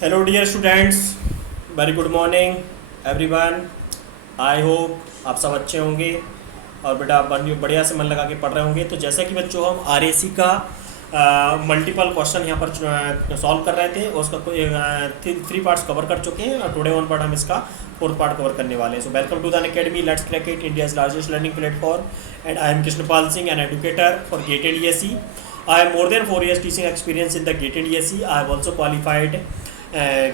Hello dear students, very good morning everyone. I hope आप सब अच्छे होंगे और बेटा आप बढ़िया से मन लगा के पढ़ रहे होंगे। तो जैसा कि बच्चों हम आरएसी का मल्टीपल क्वेश्चन यहाँ पर सॉल्व कर रहे थे और उसका कोई 3 पार्ट्स कवर कर चुके हैं और टुडे वन पार्ट हम इसका 4th पार्ट कवर करने वाले हैं। So welcome to the academy, let's crack it, India's largest learning platform, and I am Krishnapal Singh, an educator for गेटेड ESE. I have more than 4 years teaching experience in the gated ESE. I have also qualified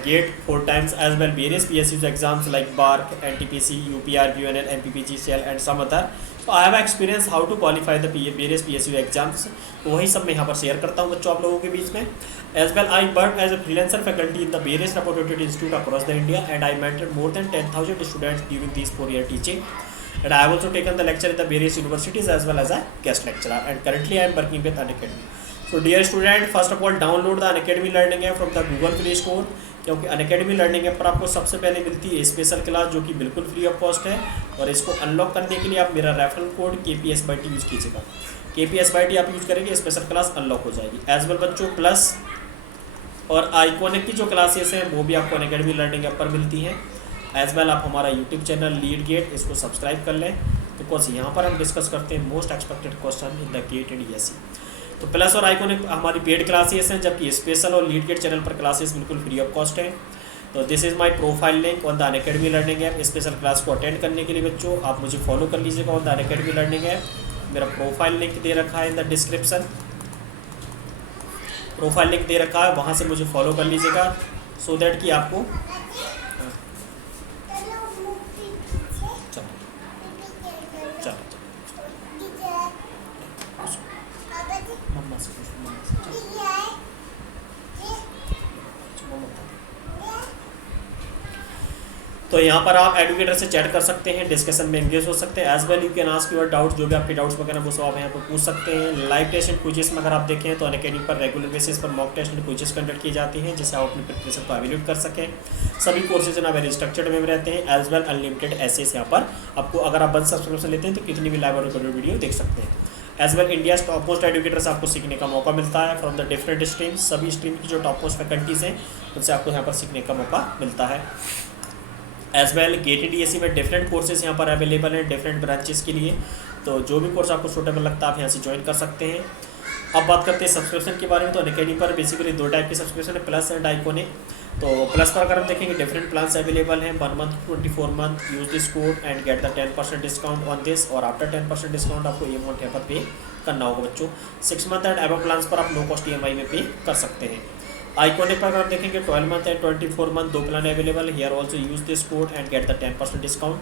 GATE 4 times as well various PSUs exams like BARC, NTPC, UPR, UNL, MPPG, CL and some other. So I have experience how to qualify the various PSU exams. तो वही सब मैं यहाँ पर share करता हूँ बच्चों आप लोगों के बीच में. As well, I work as a freelancer faculty in the various reputed institute across the India, and I mentored more than 10,000 students during these 4-year teaching. And I have also taken the lecture in the various universities as well as a guest lecturer. And currently I am working with Unacademy. So dear student, first of all download the Unacademy Learning app from the Google Play Store. क्योंकि Unacademy Learning app पर आपको सबसे पहले मिलती है special class जो कि बिल्कुल फ्री ऑफ कॉस्ट है, और इसको अनलॉक करने के लिए आप मेरा रेफरल कोड KPS/T यूज़ कीजिएगा. KPS/T आप यूज़ करेंगे, स्पेशल क्लास अनलॉक हो जाएगी. एज वेल बच्चों, प्लस और आइकॉनिक की जो क्लासेस हैं वो भी आपको Unacademy Learning ऐप पर मिलती हैं. एज वेल आप हमारा यूट्यूब चैनल लीड गेट इसको सब्सक्राइब कर लें, बिकॉज यहाँ पर हम डिस्कस करते हैं most expected question in the GATE and ESE. तो प्लस और आइकॉनिक हमारी पेड क्लासेस हैं, जबकि स्पेशल और लीड गेट चैनल पर क्लासेस बिल्कुल फ्री ऑफ कॉस्ट हैं. तो this is my profile link on the Unacademy learning app. Special class को अटेंड करने के लिए बच्चों आप मुझे फॉलो कर लीजिएगा on the Unacademy learning app. मेरा प्रोफाइल लिंक दे रखा है in the description, profile link दे रखा है, वहाँ से मुझे फॉलो कर लीजिएगा सो दैट कि आपको तो यहाँ पर आप एडुकेटर से चैट कर सकते हैं, डिस्कशन में एंगेज हो सकते हैं. As well you can ask your doubt, जो भी आपके डाउट्स वगैरह वो सब आप यहाँ पर पूछ सकते हैं. लाइव टेस्ट एंड क्विजेस में अगर आप देखें तो Unacademy पर रेगुलर बेसिस पर mock test and quizzes conduct की जाती हैं, जिससे आप अपनी प्रिपरेशन को एवेल्यूएट कर सकें. सभी कोर्सेज ना वेरी स्ट्रक्चर्ड में रहते हैं. एज वेल अनलिमिटेड एसेस यहाँ पर आपको, अगर आप 1 सब्सक्रिप्शन लेते हैं तो कितनी भी लाइव और रिकॉर्डेड वीडियो देख सकते हैं. As well India top most educator से आपको सीखने का मौका मिलता है फ्रॉम द डिफरेंट स्ट्रीम्स. सभी स्ट्रीम की जो टॉप मोस्ट फैकल्टीज़ हैं उनसे आपको यहाँ पर सीखने का मौका मिलता है. एज वेल गेटेड ESE में डिफरेंट कोर्सेज यहाँ पर अवेलेबल हैं डिफरेंट ब्रांचेस के लिए. तो जो भी कोर्स आपको सूटेबल लगता है आप यहाँ से ज्वाइन कर सकते हैं. अब बात करते हैं सब्सक्रिप्शन के बारे में. तो Unacademy पर बेसिकली 2 टाइप के सब्सक्रिप्शन है, प्लस एंड आइकॉनिक. तो प्लस पर अगर हम देखेंगे डिफरेंट प्लान्स अवेलेबल हैं, 1 month, 24 month. Use this code and get the 10% discount on this, और आफ्टर 10% डिस्काउंट आपको ये अमाउंट यहाँ पर पे करना होगा बच्चों. 6 मंथ एंड एबव प्लान्स पर आप नो कॉस्ट EMI में पे कर सकते हैं. आइकॉनिक पर अगर आप देखेंगे 12 month and 24 month 2 plan available. Here also use this code and get the 10% discount,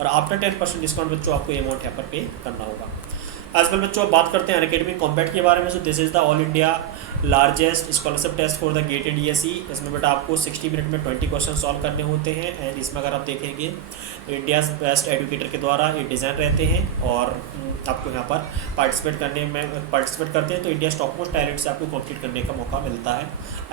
और आफ्टर 10% डिस्काउंट बच्चों आपको ये अमाउंट यहाँ पर पे करना होगा. आजकल बच्चों अब बात करते हैं Unacademy कॉम्बैट के बारे में. So this is the all India largest scholarship test for the गेटेड ESE. इसमें बेटा आपको 60 मिनट में 20 क्वेश्चन सॉल्व करने होते हैं. एंड इसमें अगर आप देखेंगे तो इंडियाज़ बेस्ट एडुकेटर के द्वारा ये डिज़ाइन रहते हैं, और आपको यहाँ पर पार्टिसिपेट करते हैं तो इंडिया टॉप मोस्ट टैलेंट से आपको कॉम्पीट करने का मौका मिलता है.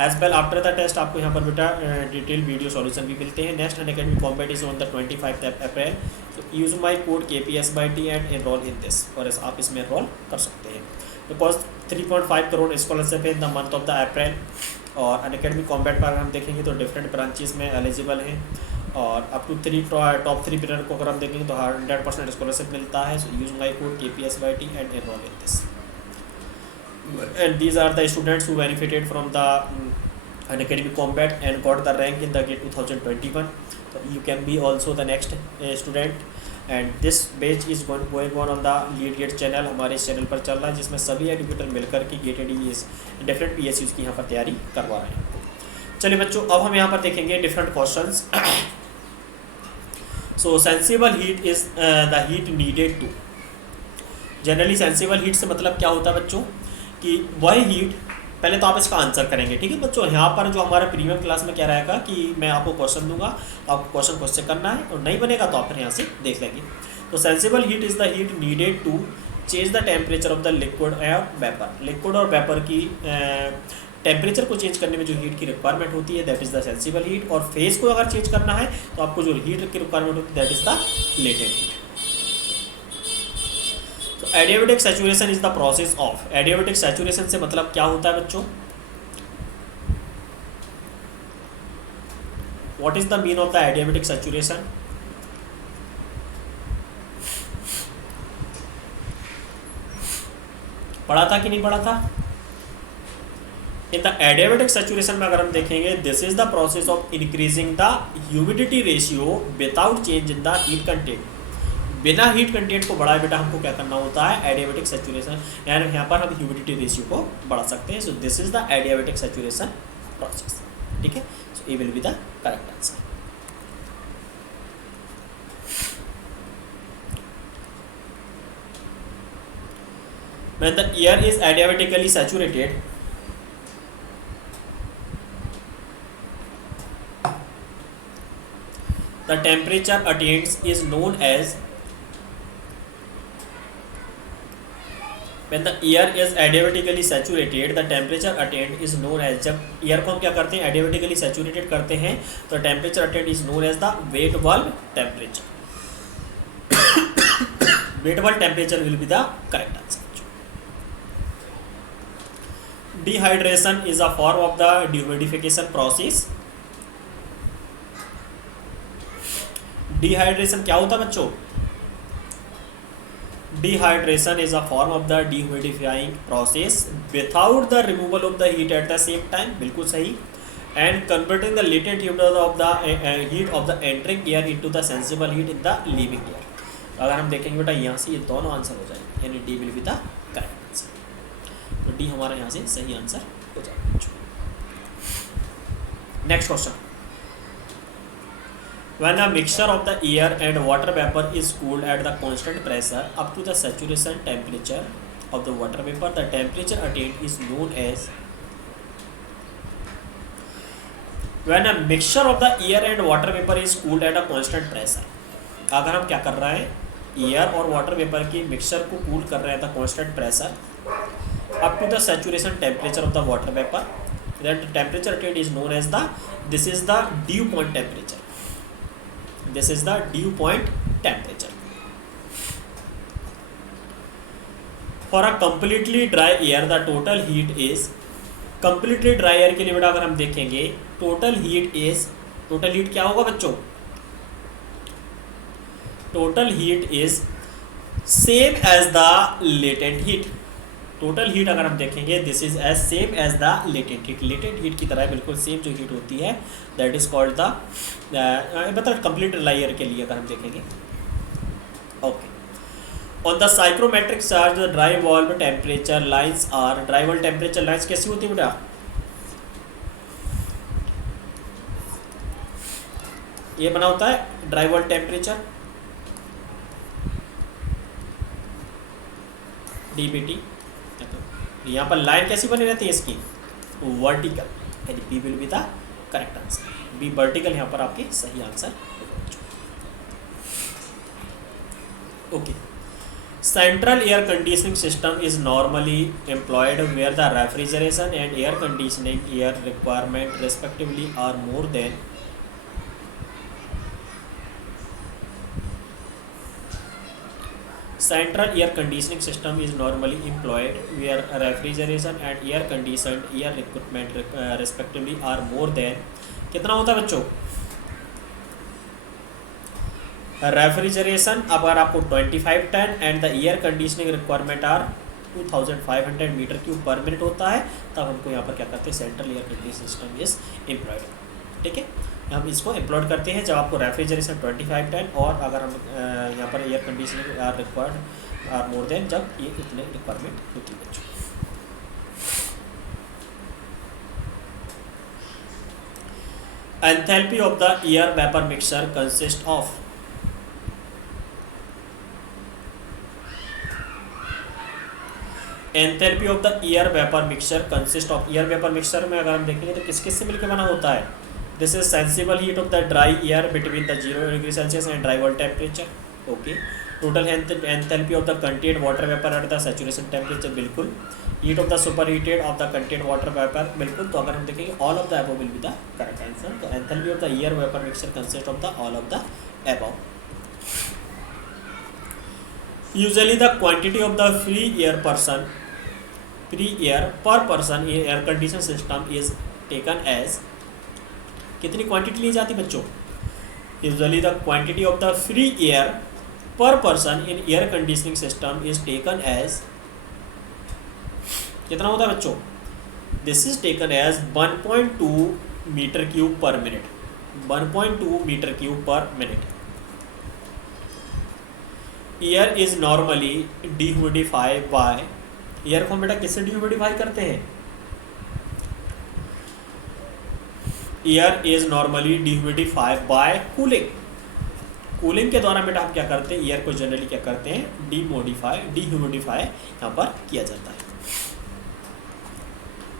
As well after the test आपको यहाँ पर बेटा डिटेल वीडियो सॉल्यूशन भी मिलते हैं. Next Unacademy combat is on the 25 April. So use my code KPS/T and enrol in this, और आप इसमें एनरोल कर सकते हैं. बिकॉज 3.5 करोड़ स्कॉलरशिप है in the month of the April. और Unacademy कॉम्बैट पर हम देखेंगे तो डिफरेंट ब्रांचेस में एलिजिबल हैं, और अप टू टॉप 3 विनर को अगर हम देखेंगे तो 100% स्कॉलरशिप मिलता है. So use my code KPS/T and enrol in this. And these are the students who benefited from the Unacademy Combat and got the rank in the GATE 2021. So you can be also the next student, and this batch is going on the Lead Gate channel. हमारे इस channel पर चल रहा है, जिसमें सभी educator मिलकर के गेटेड ESE डिफरेंट PSUs की यहाँ पर तैयारी करवा रहे हैं. चलिए बच्चों, अब हम यहाँ पर देखेंगे different questions. So sensible heat is the heat needed to. Generally sensible heat से मतलब क्या होता है बच्चों कि वही हीट, पहले तो आप इसका आंसर करेंगे. ठीक है बच्चों, यहाँ पर जो हमारा प्रीमियम क्लास में क्या रहेगा कि मैं आपको क्वेश्चन दूंगा, आपको क्वेश्चन खुद से करना है, और नहीं बनेगा तो आप फिर यहाँ से देख लेंगे. तो sensible heat is the heat needed to change the temperature of the liquid और वेपर. लिक्विड और वेपर की टेम्परेचर को चेंज करने में जो हीट की रिक्वायरमेंट होती है that is the sensible heat. और फेज को अगर चेंज करना है तो आपको जो हीट की रिक्वायरमेंट होती है that is the latent heat. Adiabatic saturation is the process of. Adiabatic saturation से मतलब क्या होता है बच्चों what is the mean of the adiabatic saturation? पढ़ा था कि नहीं पढ़ा था? इन द एडियाबेटिक सैचुरेशन में अगर हम देखेंगे, this is the process of increasing the humidity ratio without change in the heat content. बिना हीट कंटेंट को बढ़ाए बेटा हमको क्या करना होता है? एडियाबेटिक सैचुरेशन, यानी यहाँ पर हम ह्यूमिडिटी रेशियो को बढ़ा सकते हैं। So this is the adiabatic saturation process. ठीक है, so A will be the correct answer. When the air is adiabatically saturated, the temperature attained is known as, when the air is adiabatically saturated, the temperature attained is known as, जब air को हम क्या करते हैं? Adiabatically saturated करते हैं, तो temperature attained is known as the wet bulb temperature. Wet bulb temperature will be the correct answer. Dehydration is a form of the dehumidification process. Dehydration क्या होता है बच्चों? Dehydration is a form of the dehumidifying process without the removal of the heat at the same time. बिल्कुल सही। And converting the latent heat of the heat of the entering air into the sensible heat in the leaving air. अगर हम देखेंगे बेटा यहाँ से ये दोनों आंसर हो जाएंगे, यानी D will be the correct answer. तो डी हमारा यहाँ से सही आंसर हो जाएगा। Next question, when a mixture of the air and water vapor is cooled at the constant pressure up to the saturation temperature of the water vapor, the temperature attained is known as, when a mixture of the air and water vapor is cooled at a constant pressure, अगर हम क्या कर रहे हैं? Air और water vapour की mixture को cool कर रहे हैं the constant pressure up to the saturation temperature of the water vapor, that temperature attained is known as the, this is the dew point temperature. This is the dew point temperature. For a completely dry air, the total heat is, completely dry air के लिए बेटा अगर हम देखेंगे, total heat is, total heat क्या होगा बच्चों? Total heat is same as the latent heat. Total heat अगर हम देखेंगे, this is as same as the latent heat. Latent heat की तरह बिल्कुल सेम जो हीट होती है, दैट इज कॉल्ड द, मतलब कंप्लीट लायर के लिए अगर हम देखेंगे। Okay, on the psychrometric chart the dry वाल्व टेम्परेचर लाइन्स आर, ड्राई वाल्व टेम्परेचर लाइन्स कैसी होती है बेटा? ये बना होता है ड्राई वाल्व टेम्परेचर, डीबीटी। यहाँ पर लाइन कैसी बनी रहती है इसकी? वर्टिकल, यानी B will be the correct answer. B vertical यहाँ पर आपके सही answer. Okay, central air conditioning system is normally employed where the refrigeration and air conditioning air requirement respectively are more than, Central air conditioning system is normally employed where refrigeration and air conditioned air equipment respectively are more than, कितना होता है बच्चों? Refrigeration अगर आपको 25 ton and the air conditioning requirement are 2500 metre cube per minute होता है, तब हमको यहाँ पर क्या करते हैं? Central air conditioning system is employed. ठीक है, हम इसको एम्प्लॉयड करते हैं जब आपको रेफ्रिजरेशन 25 टन और अगर हम यहाँ पर air conditioning are required are more than, जब ये इतने रिक्वायरमेंट होती है बच्चों। Enthalpy of the air vapour mixture consist of, enthalpy of the air vapour mixture consist of, air vapour mixture में अगर हम देखेंगे तो किस किस से मिलकर बना होता है? This is sensible heat of the dry air between the 0 degree Celsius and dry water temperature. Okay, total enthalpy of the content water vapour at the saturation temperature, बिल्कुल। Heat of the super heated of the content water vapour, बिल्कुल। तो अगर हम देखेंगे all of the above will be the correct answer. तो enthalpy of the air vapour mixture consist of the all of the above. Usually the quantity of the free air per person in air conditioned system is taken as, कितनी quantity ली जाती बच्चों? Usually the quantity of the free air per person in air conditioning system is taken as, कितना होता है बच्चों? This is taken as 1.2 metre cube per minute, 1.2 metre cube per minute. Air is normally dehumidify by, air को बेटा किससे dehumidify करते हैं? Air is normally dehumidify by cooling, cooling के द्वारा बेटा हम क्या करते हैं? एयर को जनरली क्या करते हैं? डिह्यूमिडिफाई यहाँ पर किया जाता है।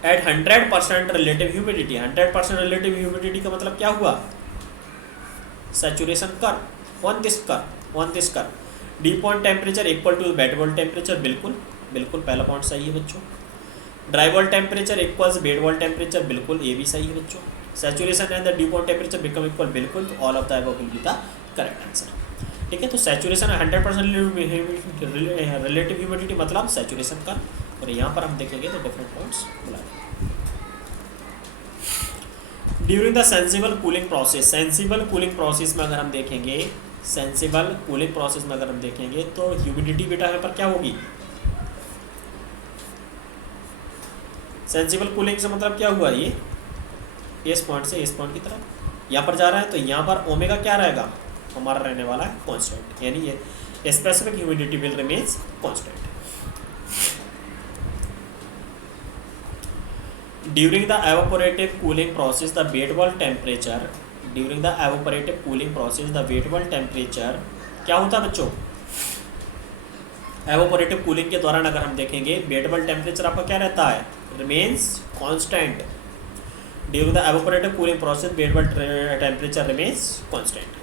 Eight 100% relative humidity, 100% relative humidity का मतलब क्या हुआ? Saturation curve on this curve. D point temperature equal to bed वॉल टेम्परेचर, बिल्कुल बिल्कुल पहला पॉइंट सही है बच्चों। Dry wall temperature equals bed वॉल टेम्परेचर, बिल्कुल ये भी सही है बच्चों। Saturation and the due point temperature become equal, बिल्कुल, तो all of the above will be the correct answer. ठीक है, तो सैचुरेशन 100% रिलेटिव ह्यूमिडिटी मतलब सैचुरेशन का, और यहाँ पर हम देखेंगे तो डिफरेंट पॉइंट्स बुला देंगे। During the sensible cooling process, sensible cooling process में अगर हम देखेंगे, सेंसिबल कूलिंग प्रोसेस में अगर हम देखेंगे तो ह्यूमिडिटी बेटा यहाँ पर क्या होगी? सेंसिबल कूलिंग से मतलब क्या हुआ? ये इस पॉइंट से इस पॉइंट की तरफ यहाँ पर जा रहा है, तो यहाँ पर ओमेगा क्या रहेगा? हमारा रहने वाला है कांस्टेंट, यानी ये specific humidity will remains constant. During the evaporative cooling process the wet वॉल temperature, during the evaporative cooling process the wet वॉल टेम्परेचर क्या होता है बच्चों? एवापोरेटिव कूलिंग के दौरान अगर हम देखेंगे बेड वॉल टेम्परेचर आपका क्या रहता है? Remains constant. During the evaporative cooling process wet वॉल temperature remains constant.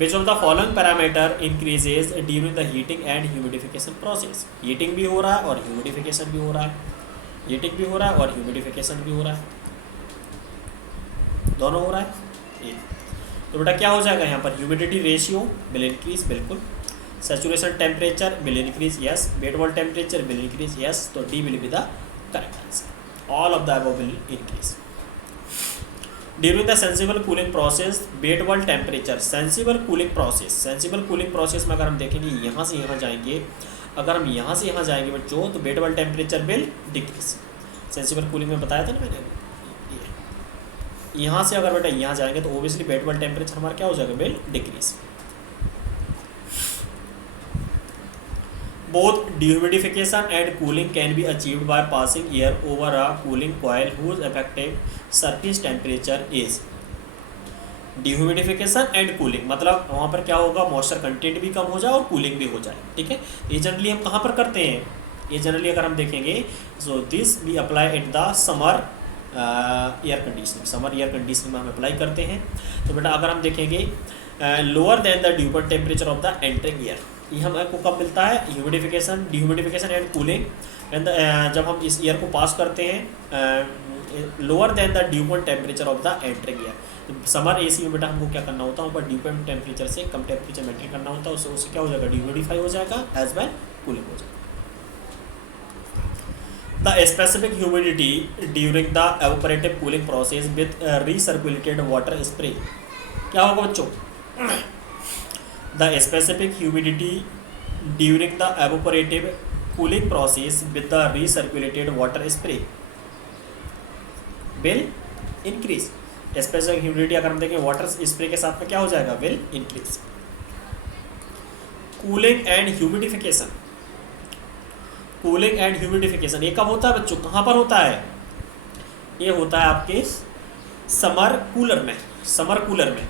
Which of the following parameter increases during the heating and humidification process? Heating भी हो रहा है और ह्यूमिडिफिकेशन भी हो रहा है, हीटिंग भी हो रहा है और ह्यूमिडिफिकेशन भी हो रहा है, दोनों हो रहा है ये। तो बेटा क्या हो जाएगा यहाँ पर? ह्यूमिडिटी रेशियो विल इंक्रीज, बिल्कुल। Saturation temperature will increase, yes. Wet वॉल टेम्परेचर विल इंक्रीज, यस। तो D will be the correct answer, all of the above will increase. During the sensible cooling process wet वॉल temperature, sensible cooling process में अगर हम देखेंगे यहाँ से यहाँ जाएंगे, अगर हम यहाँ से यहाँ जाएंगे बच्चों तो बेड वॉल temperature will decrease. Sensible cooling में बताया था ना मैंने, यहाँ से अगर बेटा यहाँ जाएंगे तो ओबियसली बेड वॉल टेम्परेचर हमारा क्या हो जाएगा? Will decrease. Both dehumidification and cooling can be achieved by passing air over a cooling coil whose effective surface temperature is। Dehumidification and cooling मतलब वहाँ पर क्या होगा? मॉइस्चर कंटेंट भी कम हो जाए और कूलिंग भी हो जाए। ठीक है, ये जनरली हम कहाँ पर करते हैं? ये जनरली अगर हम देखेंगे so this we apply in the summer air conditioning, summer air conditioning में हम अप्लाई करते हैं। तो बेटा अगर हम देखेंगे lower than the due point temperature of the entering air, ये हमको कब मिलता है? Humidification, dehumidification and cooling and जब हम इस एयर को पास करते हैं lower than the due point temperature of the entering air. Summer AC में बेटा हमको क्या करना होता है? ऊपर ड्यू पॉइंट टेम्परेचर से कम टेम्परेचर मेंटेन करना होता है, उससे क्या हो जाएगा? डिह्यूमिडिफाई हो जाएगा एज वेल कूलिंग हो जाएगा। The specific humidity during the evaporative cooling process with recirculated water spray क्या होगा बच्चों? The specific humidity during the evaporative cooling process with the recirculated water spray will increase। specific humidity अगर हम देखें water spray के साथ में क्या हो जाएगा? will increase। cooling and humidification, cooling and humidification ये कब होता है बच्चों? कहाँ पर होता है? ये होता है आपके समर कूलर में, समर कूलर में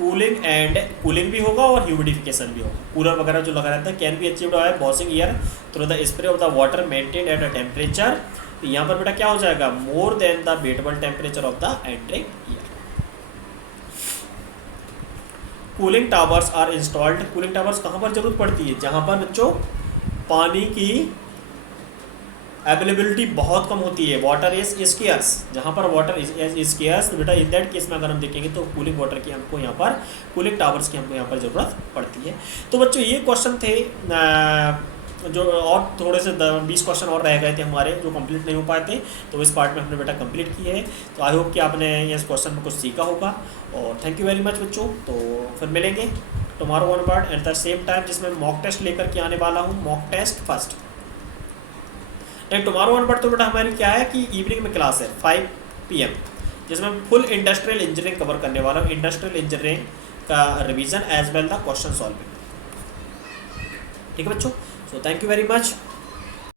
कूलिंग भी होगा और ह्यूमिडिफिकेशन भी होगा। कूलर वगैरह जो लगा रहता है can be achieved by washing air through the spray of the water maintain at a temperature, यहाँ पर बेटा क्या हो जाएगा? More than the wet bulb temperature of the entering air. Cooling towers are installed, cooling towers कहाँ पर जरूरत पड़ती है? जहाँ पर बच्चों पानी की अवेलेबिलिटी बहुत कम होती है, वाटर इज स्केयर्स, जहाँ पर वाटर इज स्केयर्स तो बेटा इन दैट केस में अगर हम देखेंगे तो कूलिंग वाटर की हमको यहाँ पर, कूलिंग टावर्स की हमको यहाँ पर ज़रूरत पड़ती है। तो बच्चों ये क्वेश्चन थे जो और थोड़े से 20 क्वेश्चन और रह गए थे हमारे जो कंप्लीट नहीं हो पाए थे, तो इस पार्ट में हमने बेटा कंप्लीट किए हैं। तो आई होप कि आपने इस क्वेश्चन में कुछ सीखा होगा, और थैंक यू वेरी मच बच्चों। तो फिर मिलेंगे tomorrow one part at the same time, जिसमें मॉक टेस्ट लेकर के आने वाला हूँ, मॉक टेस्ट फर्स्ट। नहीं, टुमारो वन पार्ट तो बेटा हमारी क्या है कि इवनिंग में क्लास है 5 PM, जिसमें फुल इंडस्ट्रियल इंजीनियरिंग कवर करने वाला हूँ, इंडस्ट्रियल इंजीनियरिंग का revision as well the question solving. ठीक है बच्चों, so thank you very much.